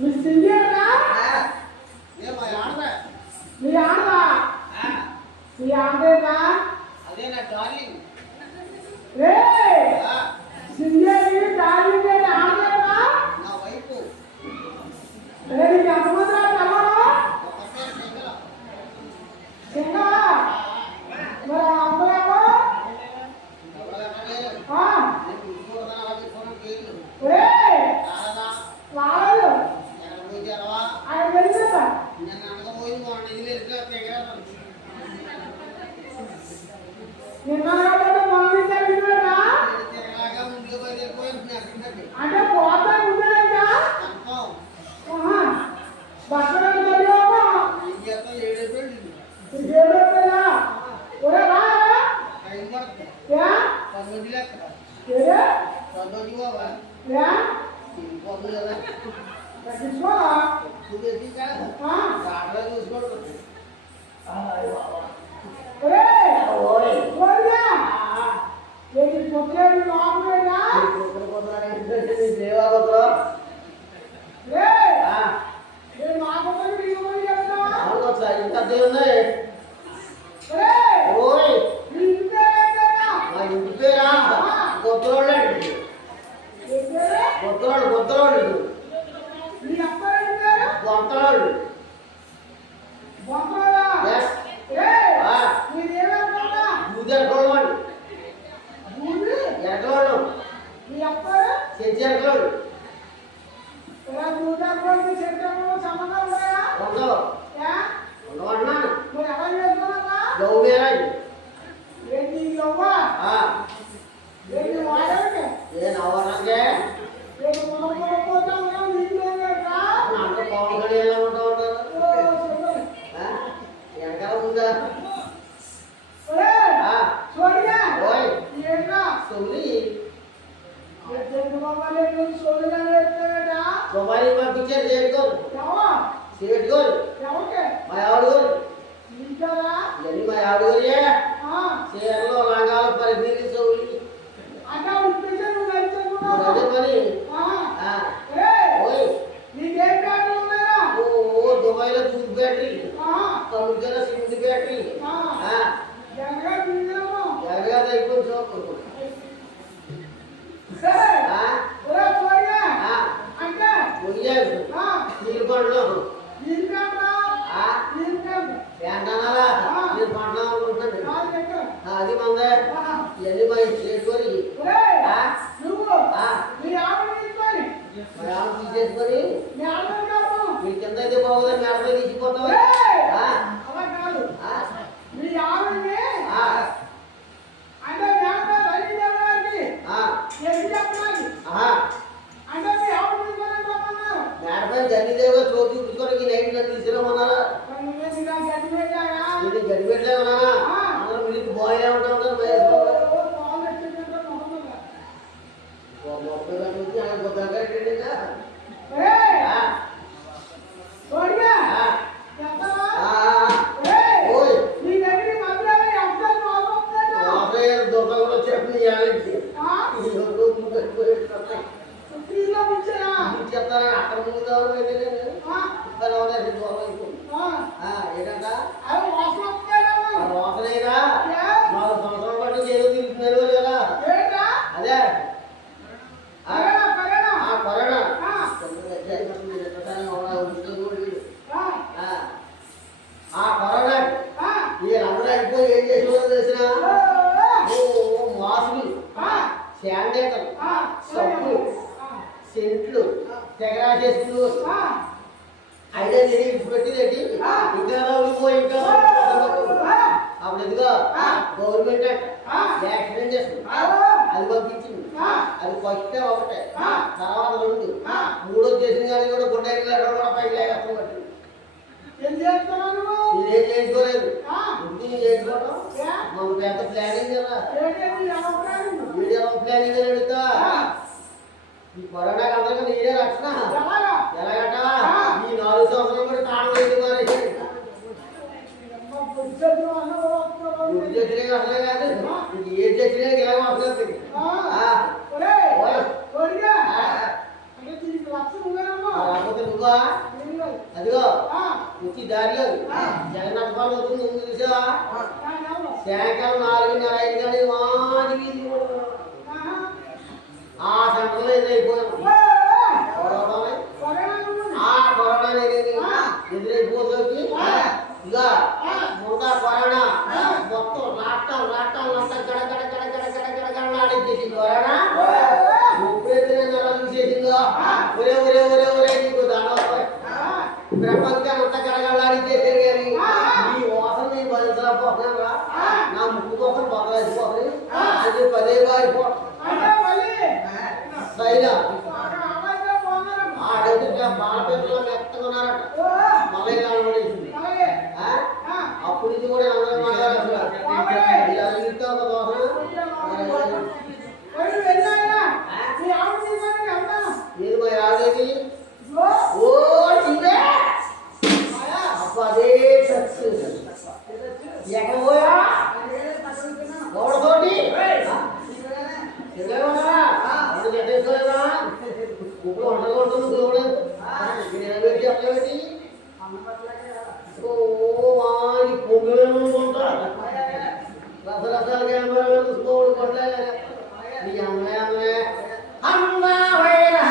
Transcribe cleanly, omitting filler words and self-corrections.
మీ సింగేరా మా ఆడదా మీ ఆడదా మీ ఆడేదా అదే నా డార్లింగ్ రే సింగేరి డార్లింగ్ ఆడేదా నా వైపు రే నీకు ఎంతమంది తమ్ముడు సింగా మరి అమ్మాయేమో రాలేదు ఆయన వెళ్ళిందా నిన్న అంటే పోతా ఉండలేదా బట్టలు ఏడైపోయా ఒరే రా నువ్వు ఇదిగో నిన్ను. అదిగో ఆ, వచ్చి దారిలో ఆ. జగన్నాథ పాలు అవుతుంది ముందు చూసావా నాకెవరు? సాయంకాలం 4:30 5 కానీ మాదిరి ఆహా. ఆ సెంటర్లో ఎదురైపోయాం ఏ, కరోనా కొరడా నువ్వు. ఆ కరోనా అనేది ఆ. ఎదురైపోతుంది ఆ. ఇక ఆ. ముందా కరోనా ఆ. మొత్తం లాక్డౌన్ అంతా గడగడగడగడగడగడగడలాడించేసింది కరోనా ఎప్పుడైతే నేను అలా చూసేసిందో ఒరే ఒరే ఒరే ఒరే నీకు దాని ఆ, ప్రపంచాన్ని అంతా గడగడలాడించేసారు కానీ ఆ. ఈ వాసన నేను భరించలేకపోతున్నాను ఆ. నా ముక్కు కోసం బదలాయిపోతుంది అది పదే వారిపోతుంది అంటే మళ్ళీ సైనా అక్కడ అమ్మాయితో పోన్నారమ్మ. ఆడైతే బాలపేటలో మెత్తగా ఉన్నారట ఓ, మళ్ళీ కనబడేసింది అలాగే. ఆ? ఆ, అప్పుడు నుంచి కూడా అందరూ మాట్లాడారు ఇలా ఇంట్లో ఒక దోహన మరి వెళ్ళాయా? మీ ఆవిడ తీసుకొని వెళ్తాను. నేను మా ఆడేది ఓ, ఓ ఇదే అబ్బా అదే చర్చ్ ఎక్కడ పోయా ఎవరితోటి చెప్పేసుకోలేదా ఇప్పుడు వంటగొడుతుంది దేవుడు నేను చెప్పలేటి ఓ మా ఈ పొంగులను ఉంటా రసరసాలు కెమెరా చూసుకోడు కొట్లే నీ అమ్మాయి అమ్మాయి అమ్మ వైరహ